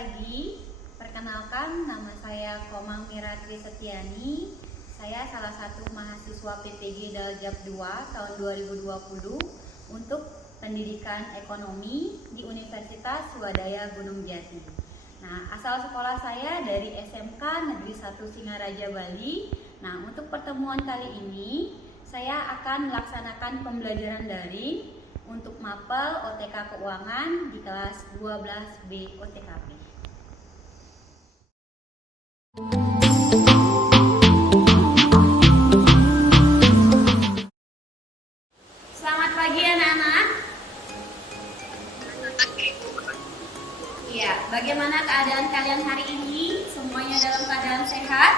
pagi, perkenalkan nama saya Komang Miratri Setiani. Saya salah satu mahasiswa PPG Daljab 2 tahun 2020 untuk pendidikan ekonomi di Universitas Swadaya Gunung Jati. Nah, asal sekolah saya dari SMK Negeri 1 Singaraja, Bali. Nah, untuk pertemuan kali ini saya akan melaksanakan pembelajaran daring untuk mapel OTK Keuangan di kelas 12B OTKP. Selamat pagi anak-anak. Iya, bagaimana keadaan kalian hari ini? Semuanya dalam keadaan sehat?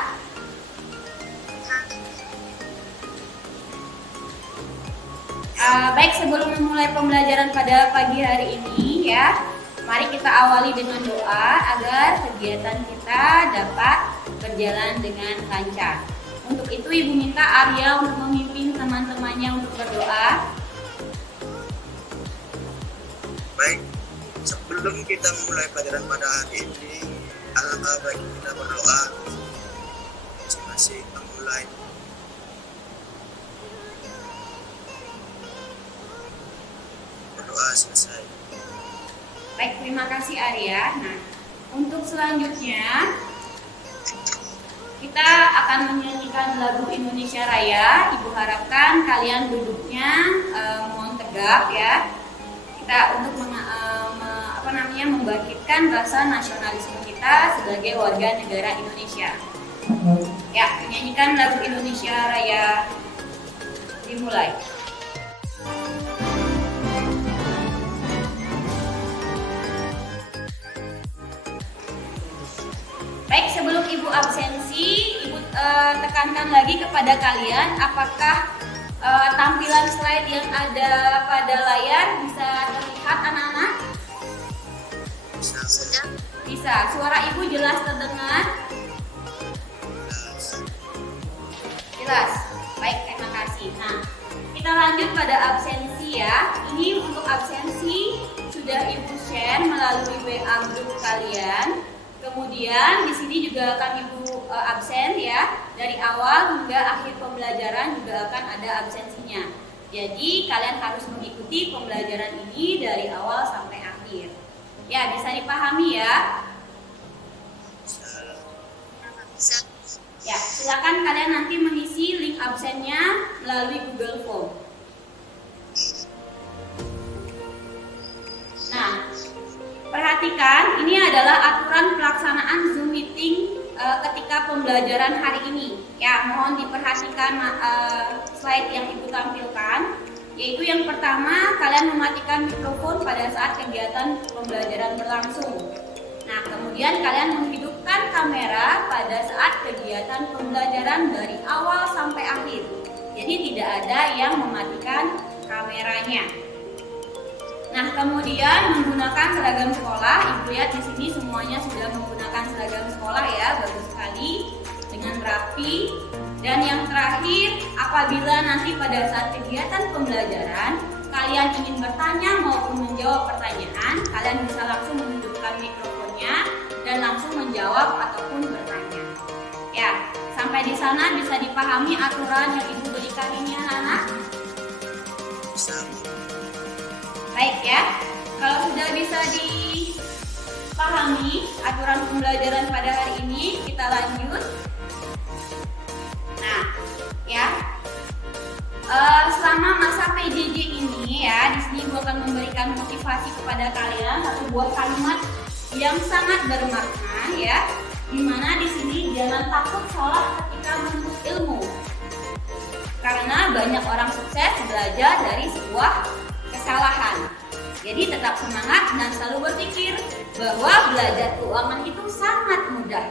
Baik, sebelum memulai pembelajaran pada pagi hari ini ya, mari kita awali dengan doa agar kegiatan kita dapat berjalan dengan lancar. Untuk itu Ibu minta Arya untuk memimpin teman-temannya untuk berdoa. Baik, sebelum kita mulai pelajaran pada hari ini, alangkah baik kita berdoa masing-masing memulai. Berdoa selesai. Baik, terima kasih Arya. Nah, untuk selanjutnya kita akan menyanyikan lagu Indonesia Raya. Ibu harapkan kalian duduknya mohon tegak ya. Kita untuk membangkitkan rasa nasionalisme kita sebagai warga negara Indonesia. Ya, menyanyikan lagu Indonesia Raya dimulai. Baik, sebelum Ibu absensi, Ibu tekankan lagi kepada kalian apakah tampilan slide yang ada pada layar bisa terlihat anak-anak? Bisa. Suara Ibu jelas terdengar? Jelas. Baik, terima kasih. Nah, kita lanjut pada absensi ya. Ini untuk absensi sudah Ibu share melalui WA group kalian. Kemudian di sini juga akan Ibu absen ya. Dari awal hingga akhir pembelajaran juga akan ada absensinya. Jadi kalian harus mengikuti pembelajaran ini dari awal sampai akhir. Ya, bisa dipahami ya? Ya, silakan kalian nanti mengisi link absennya melalui Google Form. Nah, perhatikan, ini adalah aturan pelaksanaan Zoom meeting ketika pembelajaran hari ini. Ya, mohon diperhatikan slide yang Ibu tampilkan. Yaitu yang pertama, kalian mematikan mikrofon pada saat kegiatan pembelajaran berlangsung. Nah, kemudian kalian menghidupkan kamera pada saat kegiatan pembelajaran dari awal sampai akhir. Jadi tidak ada yang mematikan kameranya. Nah, kemudian menggunakan seragam sekolah. Ibu lihat di sini semuanya sudah menggunakan seragam sekolah ya, bagus sekali dengan rapi. Dan yang terakhir, apabila nanti pada saat kegiatan pembelajaran kalian ingin bertanya maupun menjawab pertanyaan, kalian bisa langsung menghidupkan mikrofonnya dan langsung menjawab ataupun bertanya. Ya, sampai di sana bisa dipahami aturan yang Ibu berikan ini anak-anak? Baik ya, kalau sudah bisa dipahami aturan pembelajaran pada hari ini, kita lanjut. Nah, ya, selama masa PJJ ini ya, di sini Ibu akan memberikan motivasi kepada kalian satu buah kalimat yang sangat bermakna ya, dimana di sini jangan takut salah ketika menuntut ilmu, karena banyak orang sukses belajar dari sebuah kesalahan. Jadi tetap semangat dan selalu berpikir bahwa belajar keuangan itu sangat mudah.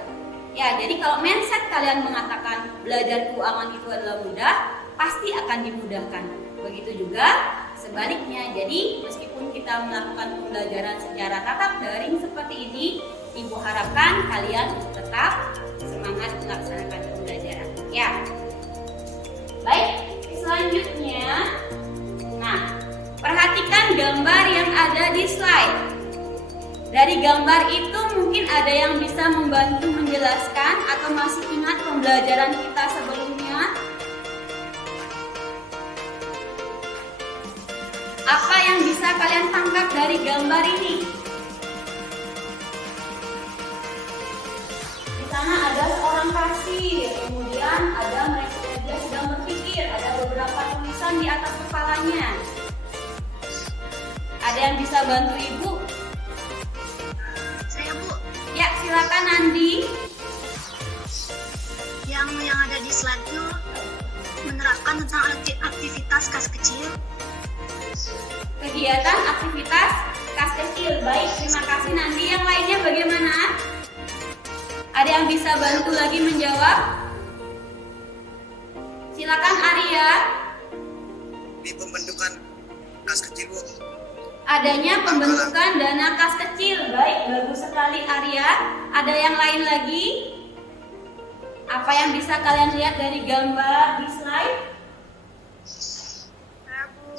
Ya, jadi kalau mindset kalian mengatakan belajar keuangan itu adalah mudah, pasti akan dimudahkan. Begitu juga sebaliknya. Jadi meskipun kita melakukan pembelajaran secara tatap daring seperti ini, Ibu harapkan kalian tetap semangat melaksanakan pembelajaran. Ya. Baik, selanjutnya. Nah, perhatikan gambar yang ada di slide. Dari gambar itu mungkin ada yang bisa membantu menjelaskan atau masih ingat pembelajaran kita sebelumnya? Apa yang bisa kalian tangkap dari gambar ini? Di sana ada seorang kasir, kemudian ada mereka dia sedang berpikir, ada beberapa tulisan di atas kepalanya. Ada yang bisa bantu ibu? Saya Bu, Ya, silakan Nandi. yang ada di slide itu menerapkan tentang aktivitas kas kecil. Kegiatan aktivitas kas kecil. Baik, terima kasih. Nanti yang lainnya bagaimana? Ada yang bisa bantu lagi menjawab? Silakan Arya. Di pembentukan kas kecil Bu. Adanya pembentukan dana kas kecil. Baik, bagus sekali Arya. Ada yang lain lagi? Apa yang bisa kalian lihat dari gambar di slide? Saya Bu,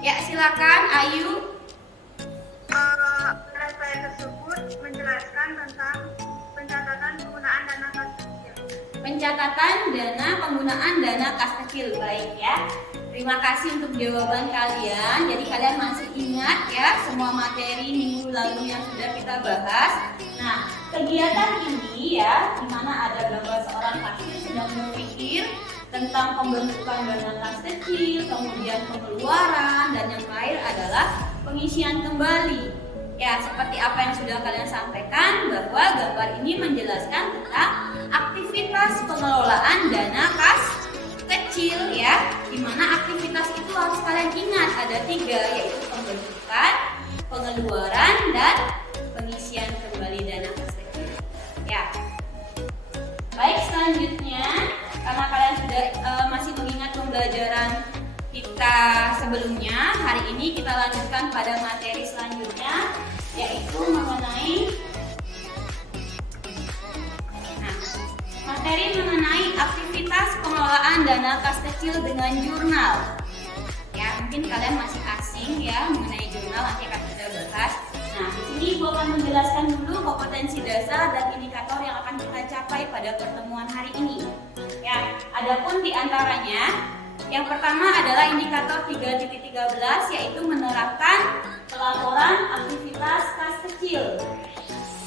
Ya, silakan Ayu. slide tersebut menjelaskan tentang pencatatan penggunaan dana kas kecil. Pencatatan dana penggunaan dana kas kecil. Baik ya. Terima kasih untuk jawaban kalian. Jadi kalian masih ingat ya semua materi minggu lalu yang sudah kita bahas. Nah, kegiatan ini ya, di mana ada gambar seorang kasir sedang berpikir tentang pembentukan dana kas kecil, kemudian pengeluaran, dan yang terakhir adalah pengisian kembali. Ya, seperti apa yang sudah kalian sampaikan bahwa gambar ini menjelaskan tentang aktivitas pengelolaan dana kas kecil ya, dimana aktivitas itu harus kalian ingat ada 3, yaitu pembentukan, pengeluaran, dan pengisian kembali dana kas kecil ya. Baik, selanjutnya karena kalian sudah masih mengingat pembelajaran kita sebelumnya, hari ini kita lanjutkan pada materi selanjutnya, yaitu mengenai aktivitas pengelolaan dana kas kecil dengan jurnal. Ya, mungkin kalian masih asing ya mengenai jurnal, nanti akan kita bahas. Nah, di sini Ibu akan menjelaskan dulu kompetensi dasar dan indikator yang akan kita capai pada pertemuan hari ini. Ya, adapun di antaranya, yang pertama adalah indikator 3.13, yaitu menerapkan pelaporan aktivitas kas kecil.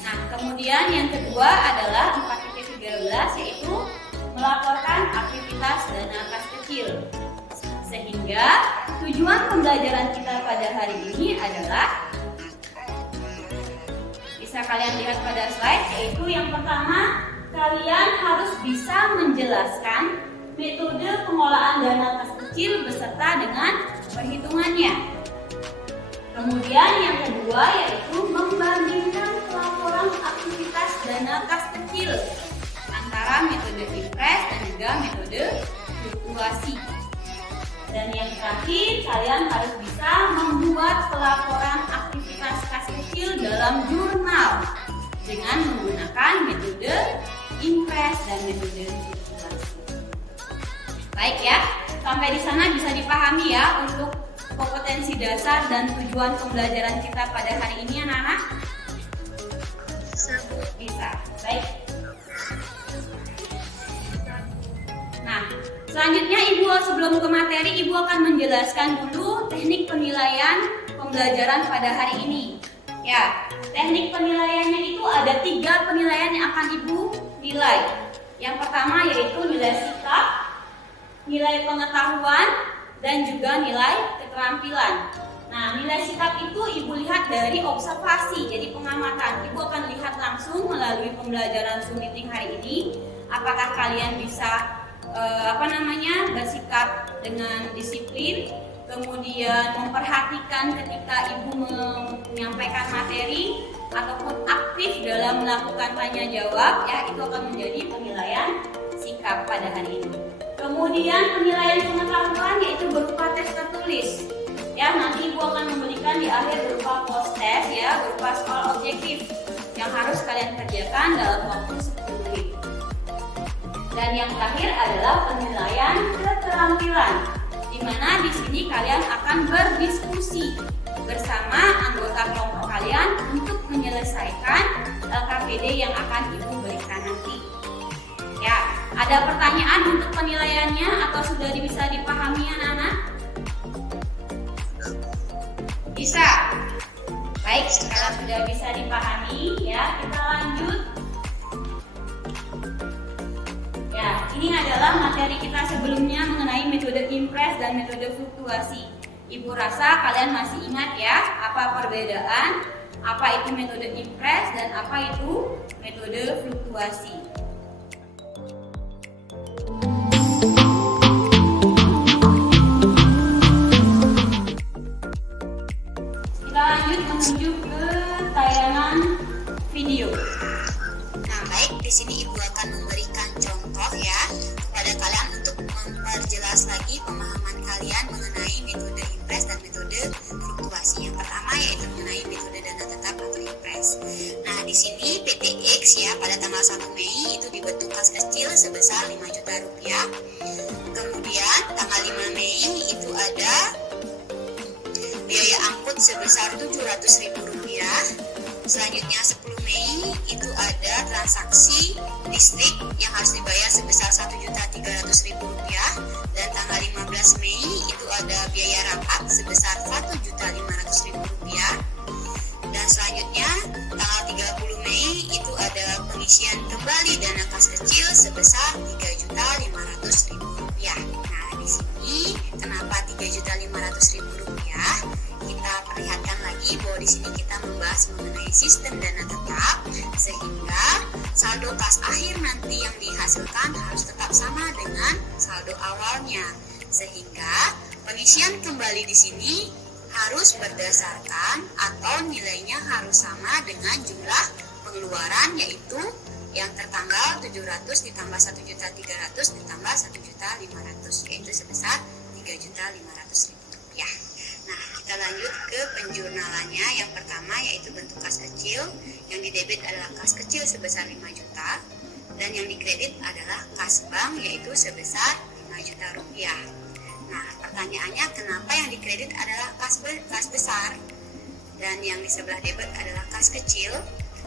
Nah, kemudian yang kedua adalah 4.13, yaitu melaporkan aktivitas dana kas kecil. Sehingga tujuan pembelajaran kita pada hari ini adalah, bisa kalian lihat pada slide, yaitu yang pertama, kalian harus bisa menjelaskan metode pengelolaan dana kas kecil beserta dengan perhitungannya. Kemudian yang kedua yaitu membandingkan pelaporan aktivitas dana kas kecil antara metode impres dan juga metode fluktuasi. Dan yang terakhir, kalian harus bisa membuat pelaporan aktivitas kas kecil dalam jurnal dengan menggunakan metode impres dan metode fluktuasi. Baik ya, sampai di sana bisa dipahami ya untuk kompetensi dasar dan tujuan pembelajaran kita pada hari ini anak-anak? Bisa. Baik. Nah, selanjutnya Ibu sebelum ke materi, Ibu akan menjelaskan dulu teknik penilaian pembelajaran pada hari ini. Ya, teknik penilaiannya itu ada 3 penilaian yang akan Ibu nilai. Yang pertama yaitu nilai sikap, nilai pengetahuan, dan juga nilai keterampilan. Nah, nilai sikap itu Ibu lihat dari observasi, jadi pengamatan. Ibu akan lihat langsung melalui pembelajaran Zoom meeting hari ini, apakah kalian bisa bersikap dengan disiplin, kemudian memperhatikan ketika Ibu menyampaikan materi, ataupun aktif dalam melakukan tanya jawab. Ya, itu akan menjadi penilaian sikap pada hari ini. Kemudian penilaian pengetahuan yaitu berupa tes tertulis. Ya, nanti Ibu akan memberikan di akhir berupa post test ya, berupa soal objektif yang harus kalian kerjakan dalam waktu 10 menit. Dan yang terakhir adalah penilaian keterampilan, di di mana di sini kalian akan berdiskusi bersama anggota kelompok kalian untuk menyelesaikan LKPD yang akan Ibu berikan nanti. Ya, ada pertanyaan untuk penilaiannya atau sudah bisa dipahami anak-anak? Bisa. Baik, kalau sudah bisa dipahami, ya kita lanjut. Ya, ini adalah materi kita sebelumnya mengenai metode impress dan metode fluktuasi. Ibu rasa kalian masih ingat ya apa perbedaan, apa itu metode impress dan apa itu metode fluktuasi. Kita lanjut menuju ke tayangan video. Nah, baik, di sini Ibu akan memberikan contoh ya kepada kalian untuk memperjelas lagi pemahaman kalian mengenai metode impress dan metode fluktuasi. Yang pertama yaitu mengenai metode dana tetap atau impress. Nah, di sini PTX ya pada tanggal 1 Mei itu dibentuk kas kecil sebesar 5 juta rupiah. Kemudian tanggal 5 Mei itu ada biaya angkut sebesar 700.000 rupiah. Selanjutnya 10 Mei itu ada transaksi listrik yang harus dibayar sebesar 1.300.000 rupiah, dan tanggal 15 Mei itu ada biaya rapat sebesar 1.500.000 rupiah, dan selanjutnya tanggal 30 Mei itu ada pengisian kembali dana kas kecil sebesar 3.500.000 rupiah. Nah, di sini kenapa 3.500.000 rupiah? Kita perlihatkan lagi bahwa di sini kita membahas mengenai sistem dana tetap, sehingga saldo kas akhir nanti yang dihasilkan harus tetap sama dengan saldo awalnya, sehingga pengisian kembali di sini harus berdasarkan atau nilainya harus sama dengan jumlah pengeluaran, yaitu yang tertanggal 700 ditambah 1.300 ditambah 1.500, yaitu sebesar 3.500.000 rupiah. Nah, kita lanjut ke penjurnalannya. Yang pertama yaitu bentuk kas kecil. Yang didebit adalah kas kecil sebesar 5 juta, dan yang dikredit adalah kas bank yaitu sebesar 5 juta rupiah. Nah, pertanyaannya kenapa yang dikredit adalah kas besar dan yang di sebelah debit adalah kas kecil?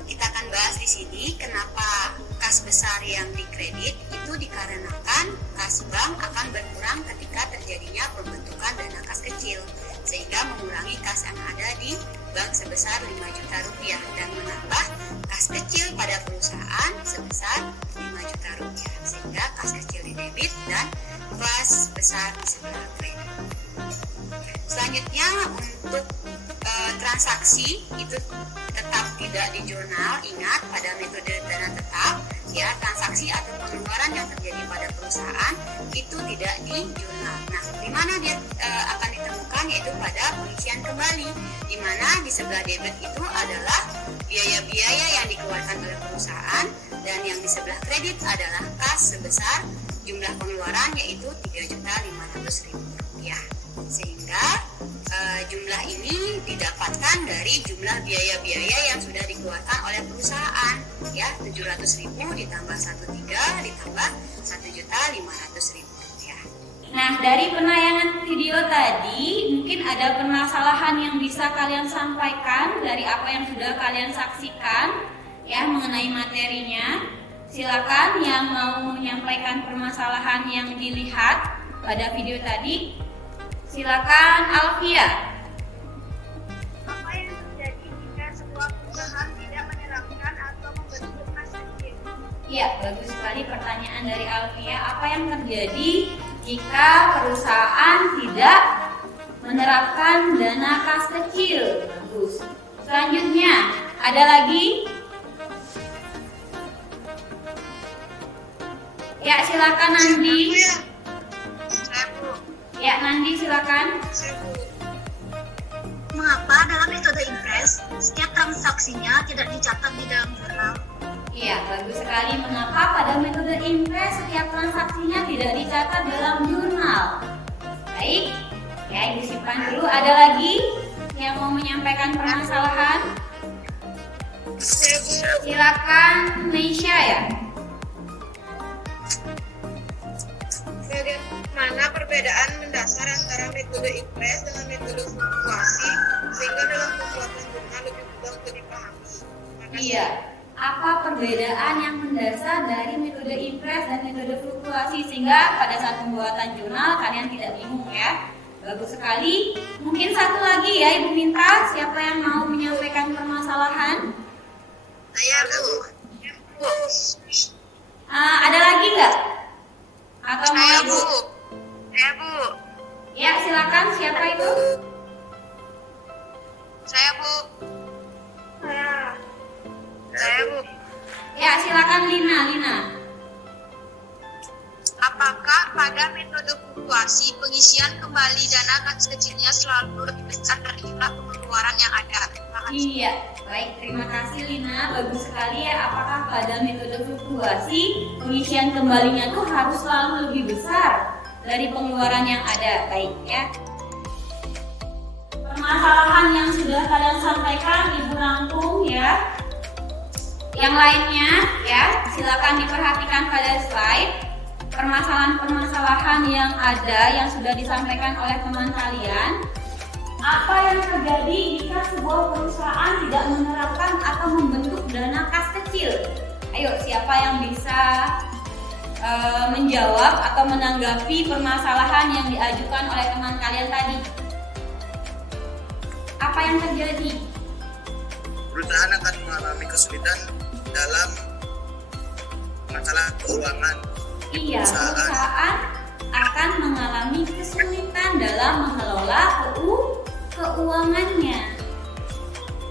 Kita akan bahas di sini kenapa kas besar yang dikredit itu dikarenakan kas bank akan berkurang ketika terjadinya pembentukan dana kas kecil, sehingga mengurangi kas yang ada di bank sebesar 5 juta rupiah dan menambah kas kecil pada perusahaan sebesar 5 juta rupiah, sehingga kas kecil di debit dan kas besar di sebelah kredit. Selanjutnya untuk transaksi itu tetap tidak di jurnal. Ingat, pada metode dana tetap ya, transaksi atau pengeluaran yang terjadi pada perusahaan itu tidak di jurnal. Nah, di mana dia akan ditemukan, yaitu pada pengisian kembali, di mana di sebelah debit itu adalah biaya-biaya yang dikeluarkan oleh perusahaan, dan yang di sebelah kredit adalah kas sebesar jumlah pengeluaran yaitu 3.500.000 rupiah, sehingga jumlah ini didapatkan dari jumlah biaya-biaya yang sudah dikeluarkan oleh perusahaan ya, 700.000 ditambah 1.3 ditambah 1.500.000 rupiah. Nah, dari penayangan video tadi mungkin ada permasalahan yang bisa kalian sampaikan dari apa yang sudah kalian saksikan ya mengenai materinya. Silakan yang mau menyampaikan permasalahan yang dilihat pada video tadi. Silakan Alfia. Apa yang terjadi jika sebuah perusahaan tidak menerapkan atau membentuk kas kecil? Iya, bagus sekali pertanyaan dari Alfia. Apa yang terjadi jika perusahaan tidak menerapkan dana kas kecil? Bagus. Selanjutnya, ada lagi? Ya, silakan Nandi. Ya, Nandi silakan. Mengapa dalam metode impress setiap transaksinya tidak dicatat di dalam jurnal? Iya, bagus sekali. Mengapa pada metode impress setiap transaksinya tidak dicatat dalam jurnal? Baik, ya Ibu simpan dulu. Ada lagi yang mau menyampaikan permasalahan? Silakan Neisha ya. mana perbedaan mendasar antara metode IPRES dengan metode fluktuasi sehingga dalam pembuatan jurnal lebih mudah untuk dipahami. Terima kasih. Iya. Apa perbedaan yang mendasar dari metode IPRES dan metode fluktuasi sehingga pada saat pembuatan jurnal kalian tidak bingung ya? Bagus sekali. Mungkin satu lagi ya Ibu Minta, siapa yang mau menyampaikan permasalahan? Saya Bu. Ada lagi nggak? Atau mau Saya Ibu? Bu. Saya Bu. Ya silakan, siapa itu? Saya Bu. Saya Bu. Ya silakan Lina. Apakah pada metode fluktuasi pengisian kembali dana kas kecilnya selalu lebih besar dari jumlah pengeluaran yang ada? Terima kasih. Iya, baik, terima kasih Lina. Bagus sekali ya. Apakah pada metode fluktuasi pengisian kembalinya tuh harus selalu lebih besar dari pengeluaran yang ada? Baik ya. Permasalahan yang sudah kalian sampaikan Ibu rangkum ya. Yang lainnya ya, silakan diperhatikan pada slide. Permasalahan-permasalahan yang ada yang sudah disampaikan oleh teman kalian. Apa yang terjadi jika sebuah perusahaan tidak menerapkan atau membentuk dana kas kecil? Ayo, siapa yang bisa menjawab atau menanggapi permasalahan yang diajukan oleh teman kalian tadi? Apa yang terjadi? Perusahaan akan mengalami kesulitan dalam masalah keuangan. Iya, perusahaan akan mengalami kesulitan dalam mengelola keuangannya.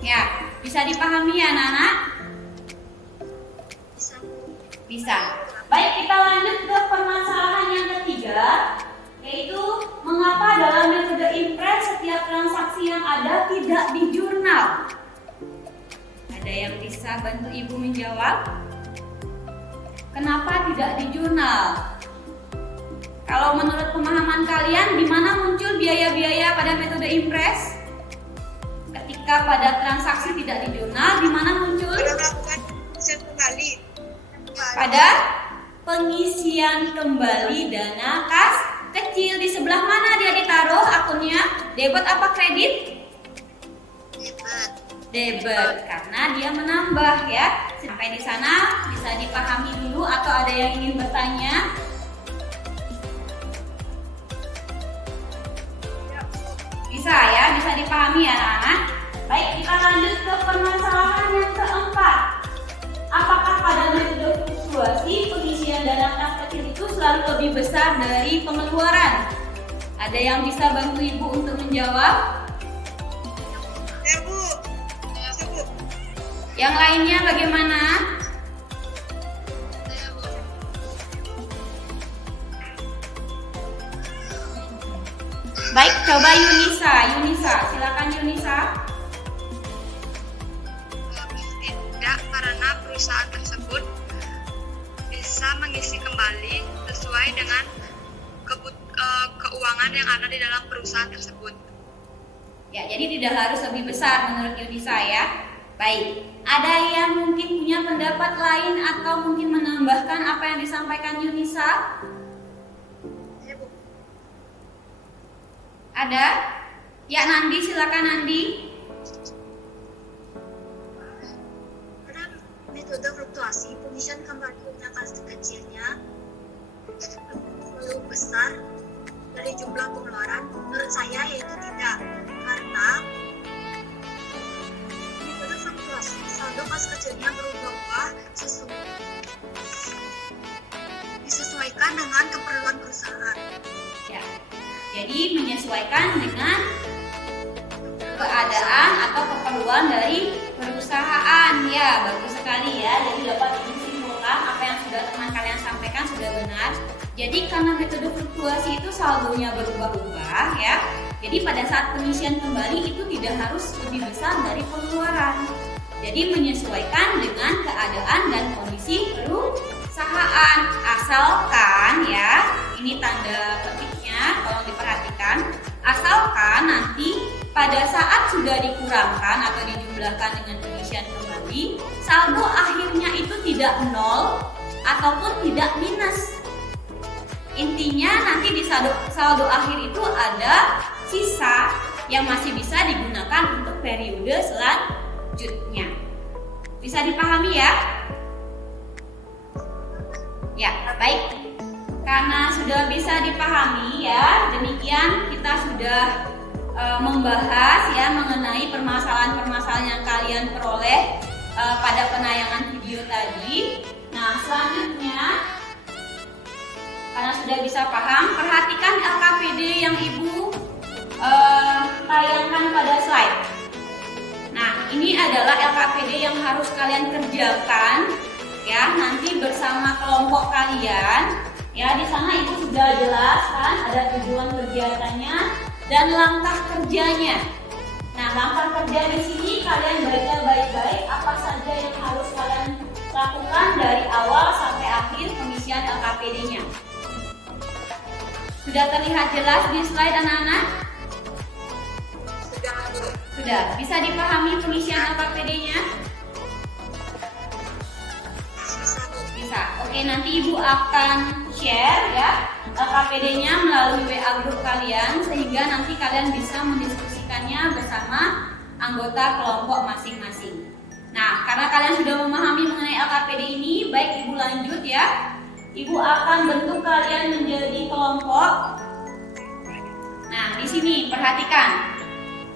Ya, bisa dipahami ya anak-anak? Bisa. Baik, kita lanjut ke permasalahan yang ketiga, yaitu mengapa dalam metode IPRES setiap transaksi yang ada tidak di jurnal? Ada yang bisa bantu Ibu menjawab? Kenapa tidak di jurnal? Kalau menurut pemahaman kalian, di mana muncul biaya-biaya pada metode IPRES? Ketika pada transaksi tidak di jurnal, di mana muncul? Pada melakukan pengisian kembali. Pada pengisian kembali dana kas kecil. Di sebelah mana dia ditaruh akunnya? Debit apa kredit? Debit, karena dia menambah ya. Sampai di sana bisa dipahami dulu atau ada yang ingin bertanya? Bisa ya, bisa dipahami ya anak-anak. Baik, kita lanjut ke permasalahan yang keempat. Apakah pada metode fluktuasi pengisian dana kas kecil itu selalu lebih besar dari pengeluaran? Ada yang bisa bantu Ibu untuk menjawab? Ya Bu. Yang lainnya bagaimana? Baik, coba Yunisa, silakan Yunisa. Tidak, karena perusahaan tersebut bisa mengisi kembali sesuai dengan keuangan yang ada di dalam perusahaan tersebut. Ya, jadi tidak harus lebih besar menurut Yunisa ya. Baik, ada yang mungkin punya pendapat lain atau mungkin menambahkan apa yang disampaikan Yunisa? Ada? Ya Nandi, silakan Nandi. Pada metode fluktuasi, pengisian kembali dana kas kecilnya lebih besar dari jumlah pengeluaran. Menurut saya yaitu tidak, karena metode fluktuasi saldo kas kecilnya berubah-ubah disesuaikan dengan keperluan perusahaan. Ya. Jadi menyesuaikan dengan keadaan atau keperluan dari perusahaan. Ya, bagus sekali ya. Jadi dapat disimpulkan apa yang sudah teman kalian sampaikan sudah benar. Jadi karena metode fluktuasi itu saldonya berubah-ubah ya. Jadi pada saat pengisian kembali itu tidak harus lebih besar dari pengeluaran. Jadi menyesuaikan dengan keadaan dan kondisi perusahaan. Asalkan ya, ini tanda petiknya, tolong diperhatikan. Asalkan nanti pada saat sudah dikurangkan atau dijumlahkan dengan pengisian kembali, saldo akhirnya itu tidak nol ataupun tidak minus. Intinya nanti di saldo akhir itu ada sisa yang masih bisa digunakan untuk periode selanjutnya. Bisa dipahami ya? Ya, baik. Karena sudah bisa dipahami ya, demikian kita sudah membahas ya mengenai permasalahan-permasalahan yang kalian peroleh pada penayangan video tadi. Nah, selanjutnya karena sudah bisa paham, perhatikan LKPD yang Ibu tayangkan pada slide. Nah, ini adalah LKPD yang harus kalian kerjakan ya nanti bersama kelompok kalian. Ya, di sana Ibu sudah jelaskan ada tujuan kegiatannya dan langkah kerjanya. Nah, langkah kerja di sini kalian baca baik-baik apa saja yang harus kalian lakukan dari awal sampai akhir pengisian LKPD-nya. Sudah terlihat jelas di slide anak-anak? Sudah. Bisa dipahami pengisian LKPD-nya? Bisa. Oke, nanti Ibu akan share ya LKPD-nya melalui WA grup kalian sehingga nanti kalian bisa mendiskusikannya bersama anggota kelompok masing-masing. Nah, karena kalian sudah memahami mengenai LKPD ini, baik Ibu lanjut ya. Ibu akan bentuk kalian menjadi kelompok. Nah, di sini perhatikan.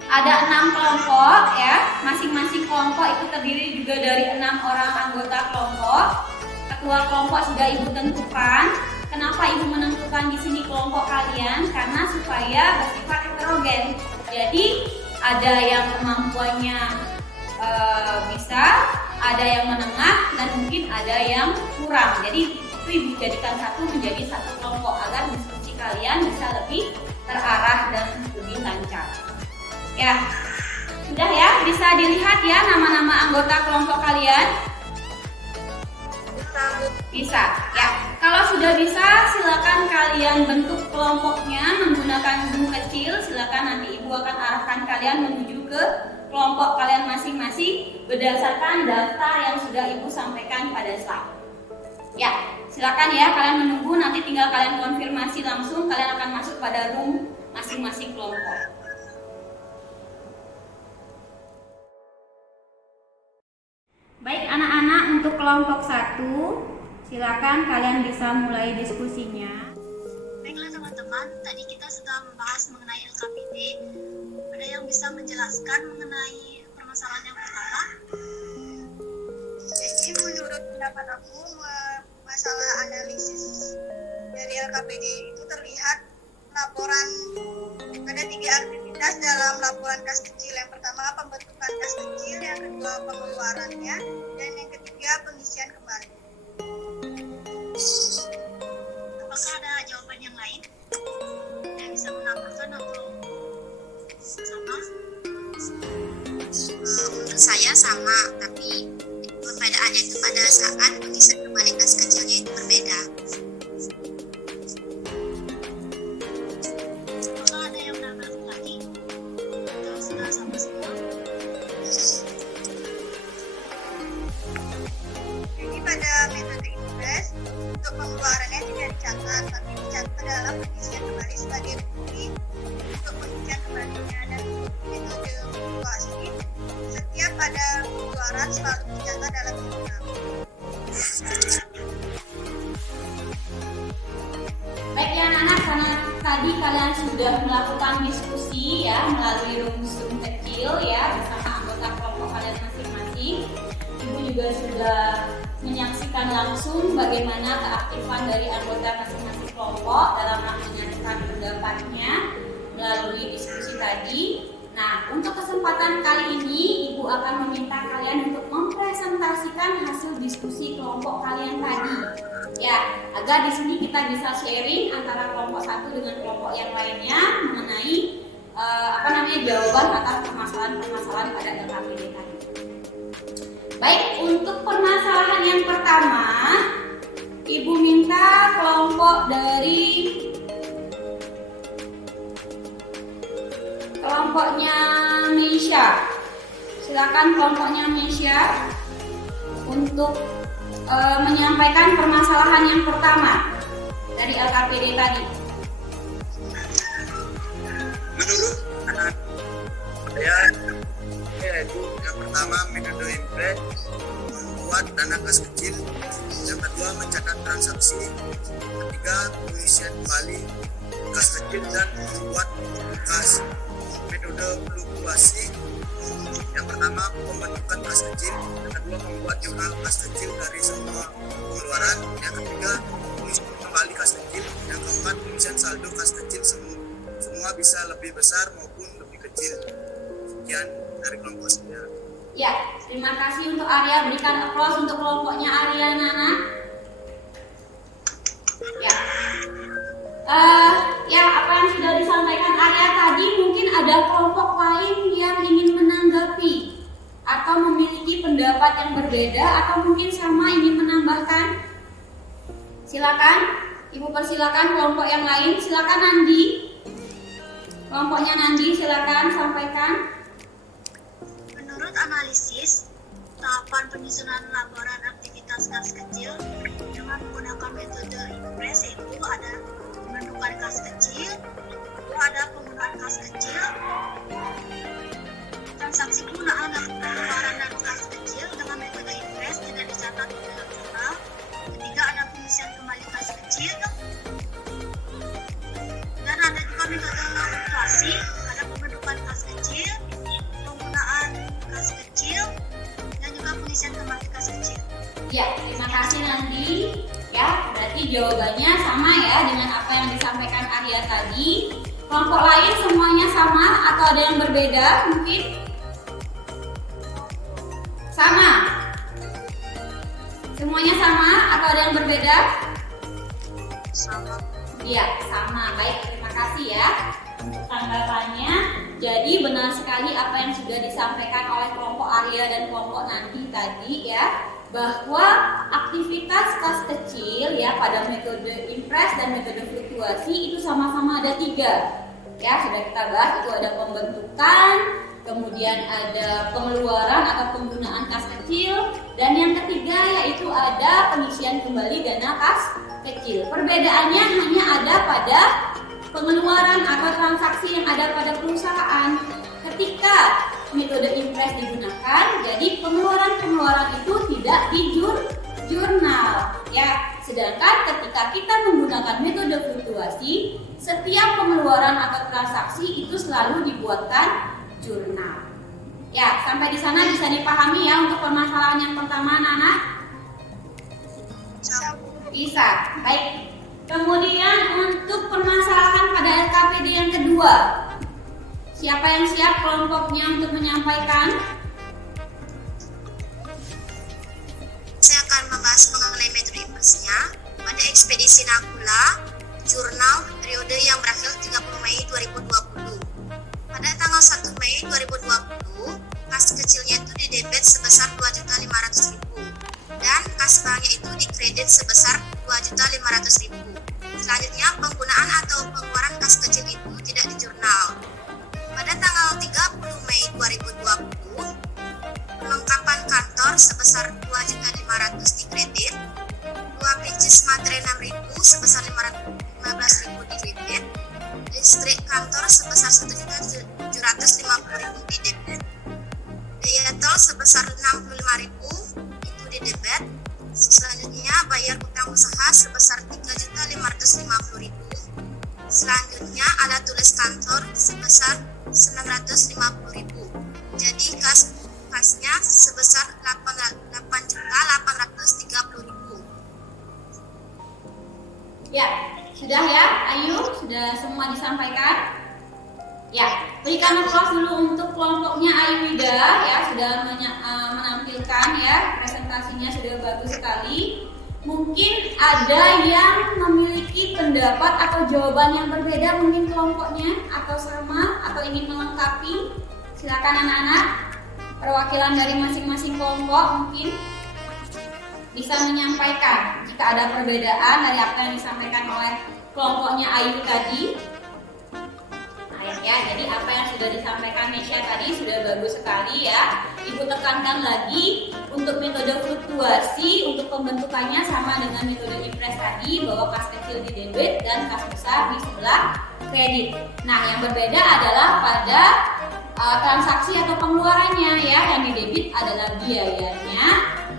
Ada 6 kelompok ya. Masing-masing kelompok itu terdiri juga dari 6 orang anggota kelompok. Ketua kelompok sudah Ibu tentukan. Kenapa Ibu menentukan di sini kelompok kalian? Karena supaya bersifat heterogen. Jadi ada yang kemampuannya bisa, ada yang menengah, dan mungkin ada yang kurang. Jadi itu Ibu jadikan satu menjadi satu kelompok agar diskusi kalian bisa lebih terarah dan lebih lancar. Ya, sudah ya, bisa dilihat ya nama-nama anggota kelompok kalian. Bisa ya. Kalau sudah bisa, silakan kalian bentuk kelompoknya menggunakan Zoom kecil. Silakan nanti Ibu akan arahkan kalian menuju ke kelompok kalian masing-masing berdasarkan daftar yang sudah Ibu sampaikan pada slide. Ya, silakan ya, kalian menunggu, nanti tinggal kalian konfirmasi langsung, kalian akan masuk pada room masing-masing kelompok. Baik anak-anak, untuk kelompok 1, silakan kalian bisa mulai diskusinya. Baiklah teman-teman, tadi kita sudah membahas mengenai LKPD. Ada yang bisa menjelaskan mengenai permasalahan yang pertama? Jadi menurut pendapat aku, masalah analisis dari LKPD itu terlihat laporan, ada 3 aktivitas dalam laporan kas kecil. Yang pertama pembentukan kas kecil, yang kedua pengeluarannya, dan yang ketiga pengisian kembali. Apakah ada jawaban yang lain yang bisa menambahkan atau sama? Menurut saya sama, tapi perbedaannya itu pada saat pengisian kembali kas kecilnya itu berbeda. Apakah ada yang menambah lagi? Atau sudah sama semua? Jadi pada metode impress, untuk pengeluarannya tidak dicatat, tapi dicatat dalam pengisian kembali sebagai bukti untuk pengisian kembalinya. Dan untuk metode fluktuasi, setiap ada pengeluaran selalu dicatat dalam jurnal. Baik ya anak-anak, karena tadi kalian sudah melakukan diskusi ya melalui room Zoom kecil ya bersama anggota kelompok kalian masing-masing. Ibu juga sudah menyaksikan langsung bagaimana keaktifan dari anggota masing-masing kelompok dalam menyampaikan pendapatnya melalui diskusi tadi. Nah, untuk kesempatan kali ini Ibu akan meminta kalian untuk mempresentasikan hasil diskusi kelompok kalian tadi. Ya, agar di sini kita bisa sharing antara kelompok satu dengan kelompok yang lainnya mengenai jawaban atas permasalahan-permasalahan pada LKPD tadi. Baik, untuk permasalahan yang pertama, Ibu minta kelompok dari kelompoknya Meisha. Silakan kelompoknya Meisha untuk menyampaikan permasalahan yang pertama. dari LKPD tadi? Menurut anak saya, yaitu yang pertama metode impres, membuat dana kas kecil, yang kedua mencatat transaksi, ketiga pengisian kembali kas kecil dan membuat kas. Metode fluktuasi, yang pertama pembentukan kas kecil, yang kedua membuat jurnal kas kecil dari semua pengeluaran, yang ketiga pengisian kembali kas kecil, yang keempat pengisian saldo kas kecil semua bisa lebih besar maupun lebih kecil. Sekian dari kelompok saya. Ya, terima kasih untuk Arya. Berikan aplaus untuk kelompoknya Arya Nana. Ya. Ya, apa yang sudah disampaikan Arya tadi, mungkin ada kelompok lain yang ingin menanggapi atau memiliki pendapat yang berbeda atau mungkin sama ingin menambahkan. Silakan, Ibu persilakan kelompok yang lain. Silakan Nandi. Kelompoknya Nandi, silakan sampaikan. Menurut analisis, tahapan penyusunan laporan aktivitas kas kecil dengan menggunakan metode impres itu ada pembentukan kas kecil, ada penggunaan kas kecil, transaksi penggunaan pengeluaran dan kas kecil dengan metode impres tidak dicatat di dalam jurnal. Ketiga, ada pengisian kembali kas kecil, dan ada juga metode fluktuasi, ada pembentukan kas kecil, penggunaan kas kecil, dan juga pengisian kembali kas kecil. Ya, terima kasih Nandi. Ya, berarti jawabannya sama ya dengan apa yang disampaikan Arya tadi. Kelompok lain semuanya sama atau ada yang berbeda mungkin? Sama. Semuanya sama atau ada yang berbeda? Sama. Iya, sama. Baik, terima kasih ya untuk tanggapannya. Jadi benar sekali apa yang sudah disampaikan oleh kelompok Arya dan kelompok Nandi tadi ya, bahwa aktivitas kas kecil ya pada metode impres dan metode fluktuasi itu sama-sama ada 3 ya, sudah kita bahas. Itu ada pembentukan, kemudian ada pengeluaran atau penggunaan kas kecil, dan yang ketiga yaitu ada pengisian kembali dana kas kecil. Perbedaannya hanya ada pada pengeluaran atau transaksi yang ada pada perusahaan. Ketika metode impres digunakan, jadi pengeluaran itu tidak di jurnal ya. Sedangkan ketika kita menggunakan metode fluktuasi, setiap pengeluaran atau transaksi itu selalu dibuatkan jurnal. Ya, sampai di sana bisa dipahami ya untuk permasalahan yang pertama, Nana? Bisa. Baik. Kemudian untuk permasalahan pada LKPD yang kedua, siapa yang siap kelompoknya untuk menyampaikan? Saya akan membahas mengenai metode impresnya pada ekspedisi Nakula, jurnal periode yang berakhir 30 Mei 2020. Pada tanggal 1 Mei 2020, kas kecilnya itu didebet sebesar 2.500.000 dan kas banknya itu dikredit sebesar 2.500.000. Selanjutnya, penggunaan atau pengeluaran kas kecil itu tidak di jurnal. Pada tanggal 30 Mei 2020, perlengkapan kantor sebesar 2.500.000 dikredit, 2 pieces materai 6.000 sebesar 15.000 dikredit, listrik kantor sebesar 1.750.000 didebet, biaya tol sebesar 65.000 itu didebet. Selanjutnya, bayar utang usaha sebesar 3.550.000. Selanjutnya, ada tulis kantor sebesar 950.000. Jadi kasnya sebesar 8.830.000. Ya, sudah ya, Ayu, sudah semua disampaikan. Ya, berikan aplaus dulu untuk kelompoknya Ayu Wida ya, sudah menampilkan ya, presentasinya sudah bagus sekali. Mungkin ada yang memiliki pendapat atau jawaban yang berbeda mungkin kelompoknya, atau sama, atau ingin melengkapi. Silakan anak-anak, perwakilan dari masing-masing kelompok mungkin bisa menyampaikan jika ada perbedaan dari apa yang disampaikan oleh kelompoknya Ayu tadi. Nah, Ya, jadi apa yang sudah disampaikan Nesya tadi sudah bagus sekali ya. Ibu tekankan lagi untuk metode fluktuasi, untuk pembentukannya sama dengan metode impres tadi, bahwa kas kecil di debit dan kas besar di sebelah kredit. Nah, yang berbeda adalah pada transaksi atau pengeluarannya ya. Yang di debit adalah biayanya,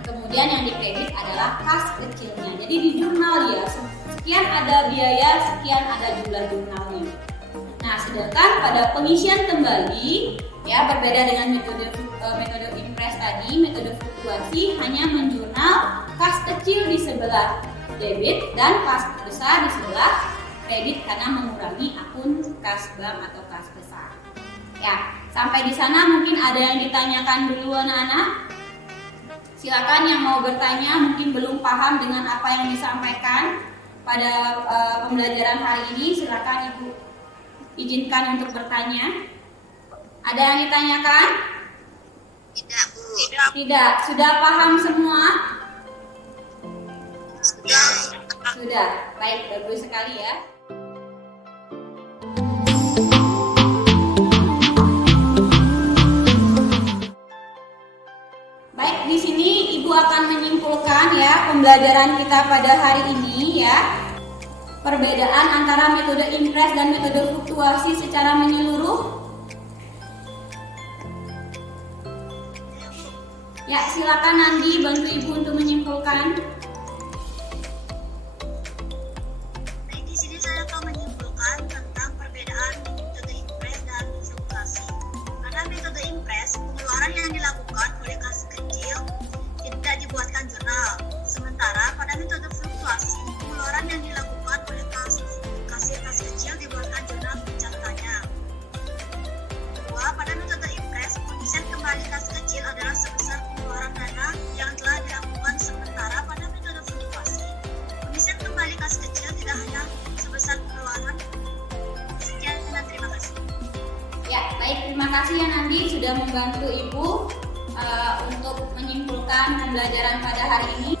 kemudian yang di kredit adalah kas kecilnya. Jadi di jurnal ya, sekian ada biaya, sekian ada jumlah jurnalnya. Nah, sedangkan pada pengisian kembali ya, berbeda dengan metode impres tadi, metode fluktuasi hanya menjurnal kas kecil di sebelah debit dan kas besar di sebelah kredit karena mengurangi akun kas bank atau kas besar. Ya, sampai di sana mungkin ada yang ditanyakan dulu anak-anak. Silakan yang mau bertanya, mungkin belum paham dengan apa yang disampaikan pada pembelajaran hari ini, silakan Ibu izinkan untuk bertanya. Ada yang ditanyakan? Tidak, Bu. Tidak. Sudah paham semua? Sudah. Baik, bagus sekali ya. Baik, di sini Ibu akan menyimpulkan ya pembelajaran kita pada hari ini ya. Perbedaan antara metode impres dan metode fluktuasi secara menyeluruh. Ya, silakan Nandi bantu Ibu untuk menyimpulkan. Baik, di sini saya akan menyimpulkan tentang perbedaan metode impres dan fluktuasi. Pada metode impres, pengeluaran yang dilakukan oleh kas kecil tidak dibuatkan jurnal. Sementara pada metode fluktuasi, pengeluaran yang dilakukan oleh kasir kas kecil dibuatkan jurnal pencatatannya. Kedua, pada metode impres, pengisian kembali kas kecil adalah sebesar pengeluaran dana yang telah dilakukan, sementara pada metode fluktuasi, pengisian kembali kas kecil tidak hanya sebesar pengeluaran. Sekian dan terima kasih. Ya, baik, terima kasih ya Nandi sudah membantu Ibu untuk menyimpulkan pembelajaran pada hari ini.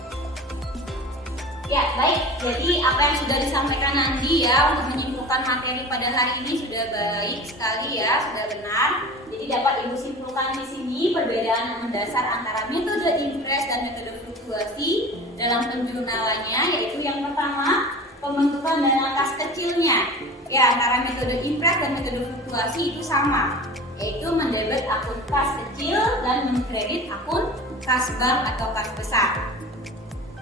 Ya, baik. Jadi apa yang sudah disampaikan Nandi ya untuk menyimpulkan materi pada hari ini sudah baik sekali ya, sudah benar. Jadi dapat Ibu simpulkan di sini perbedaan yang mendasar antara metode impres dan metode fluktuasi dalam penjurnalannya, yaitu yang pertama pembentukan dana kas kecilnya. Ya, antara metode impres dan metode fluktuasi itu sama, yaitu mendebit akun kas kecil dan mengkredit akun kas bank atau kas besar.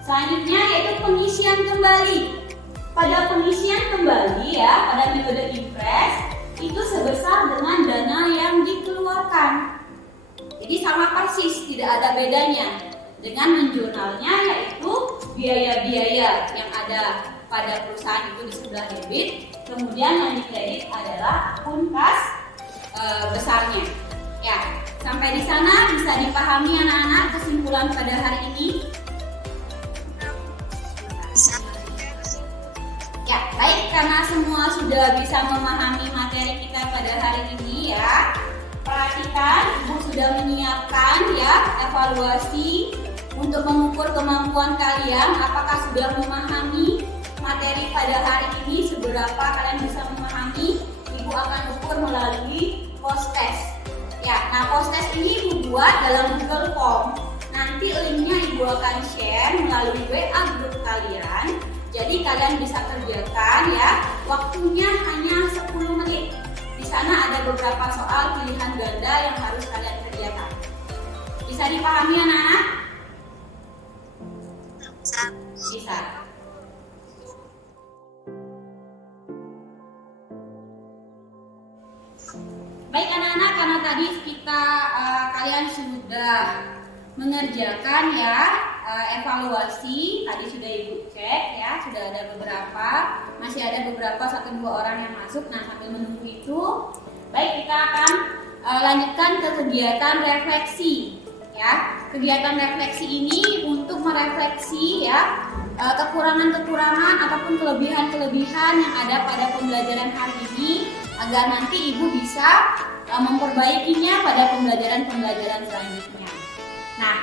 Selanjutnya yaitu pengisian kembali. Pada pengisian kembali ya, pada metode impres itu sebesar dengan dana yang dikeluarkan. Jadi sama persis, tidak ada bedanya dengan menjurnalnya, yaitu biaya-biaya yang ada pada perusahaan itu di sebelah debit, kemudian yang dikredit adalah akun kas besarnya. Ya, sampai di sana bisa dipahami anak-anak kesimpulan pada hari ini. Ya, baik, karena semua sudah bisa memahami materi kita pada hari ini ya. Perhatikan, Ibu sudah menyiapkan ya evaluasi untuk mengukur kemampuan kalian, apakah sudah memahami materi pada hari ini, seberapa kalian bisa memahami. Ibu akan ukur melalui post test. Ya, nah post test ini Ibu buat dalam Google Form. Nanti linknya Ibu akan share melalui WA grup kalian. Jadi kalian bisa kerjakan ya. Waktunya hanya 10 menit. Di sana ada beberapa soal pilihan ganda yang harus kalian kerjakan. Bisa dipahami anak-anak? Bisa. Baik anak-anak, karena tadi kalian sudah mengerjakan ya evaluasi, tadi sudah Ibu cek ya, sudah ada beberapa, masih ada beberapa 1-2 orang yang masuk. Nah, sambil menunggu itu, baik kita akan lanjutkan ke kegiatan refleksi ya. Kegiatan refleksi ini untuk merefleksi ya kekurangan-kekurangan ataupun kelebihan-kelebihan yang ada pada pembelajaran hari ini, agar nanti Ibu bisa memperbaikinya pada pembelajaran-pembelajaran selanjutnya. Nah,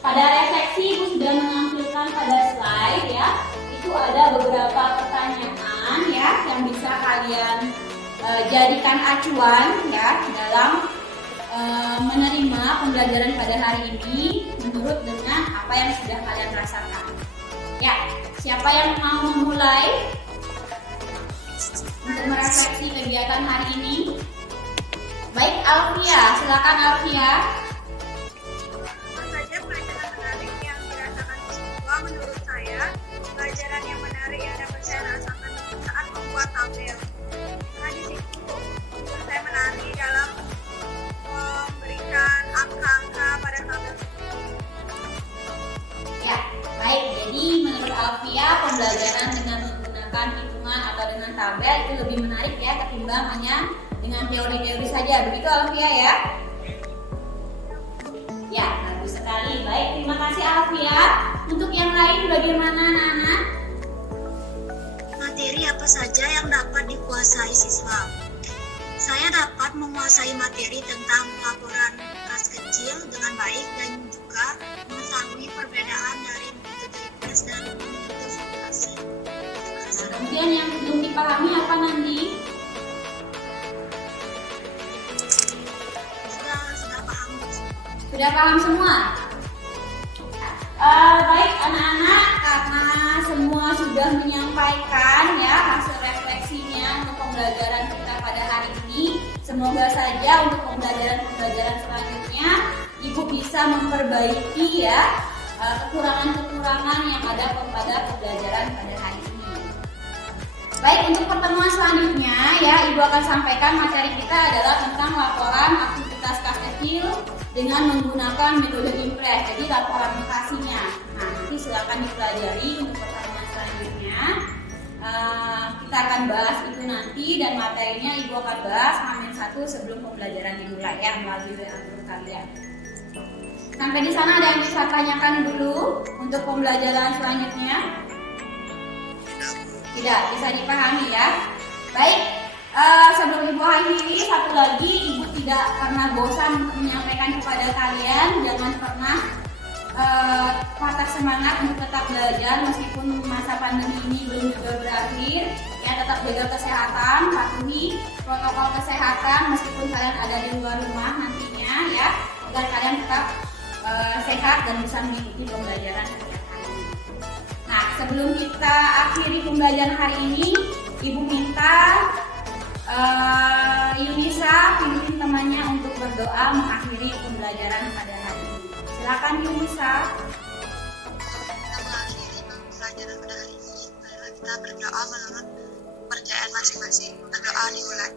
pada refleksi Ibu sudah menampilkan pada slide ya, itu ada beberapa pertanyaan ya yang bisa kalian jadikan acuan ya dalam menerima pembelajaran pada hari ini menurut dengan apa yang sudah kalian rasakan. Ya, siapa yang mau memulai untuk merefleksi kegiatan hari ini? Baik, Alfia, silakan Alfia. Apa saja pelajaran menarik yang dirasakan siswa? Menurut saya, pelajaran yang menarik yang dapat saya rasakan saat membuat tabel. Karena di situ saya menarik dalam memberikan angka-angka pada tabel. Ya, baik. Jadi menurut Alfia, pembelajaran dengan menggunakan hitungan atau dengan tabel itu lebih menarik ya ketimbang hanya dengan teori-teori saja. Begitu Alfia ya? Ya, bagus sekali. Baik, terima kasih Alfia. Untuk yang lain bagaimana Nana? Materi apa saja yang dapat dikuasai siswa? Saya dapat menguasai materi tentang laporan kas kecil dengan baik dan juga mengetahui perbedaan dari metode IPS dan metode fluktuasi. Kemudian yang belum dipahami apa nanti? Sudah paham. Sudah paham semua? Baik anak-anak, karena semua sudah menyampaikan ya hasil refleksinya untuk pembelajaran kita pada hari ini. Semoga saja untuk pembelajaran selanjutnya Ibu bisa memperbaiki ya kekurangan-kekurangan yang ada pada pembelajaran pada hari ini. Baik, untuk pertemuan selanjutnya ya Ibu akan sampaikan materi kita adalah tentang laporan aktivitas kas kecil dengan menggunakan metode IMPRES, jadi laporan mutasinya. Nah, nanti silakan dipelajari untuk pertemuan selanjutnya. Kita akan bahas itu nanti dan materinya Ibu akan bahas H-1 sebelum pembelajaran dimulai ya melalui WA group kalian. Sampai di sana ada yang bisa tanyakan dulu untuk pembelajaran selanjutnya? Tidak, bisa dipahami ya. Baik, sebelum Ibu akhiri, satu lagi Ibu tidak pernah bosan untuk menyampaikan kepada kalian, jangan pernah patah semangat untuk tetap belajar meskipun masa pandemi ini belum juga berakhir. Ya, tetap jaga kesehatan, patuhi protokol kesehatan meskipun kalian ada di luar rumah nantinya ya, agar kalian tetap sehat dan bisa mengikuti pembelajaran kegiatan ini. Nah, sebelum kita akhiri pembelajaran hari ini, Ibu minta Yunisa pimpin temannya untuk berdoa mengakhiri pembelajaran pada hari ini. Silakan Yunisa. Kita mengakhiri pembelajaran pada hari ini. Marilah kita berdoa menurut kepercayaan masing-masing. Berdoa dimulai.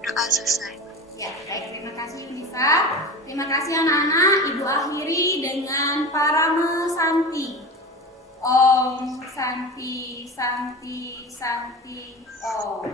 Doa selesai. Ya, baik, terima kasih Yunisa. Terima kasih anak-anak. Ibu akhiri dengan Parame Santi. Om Santi Santi Santi Om.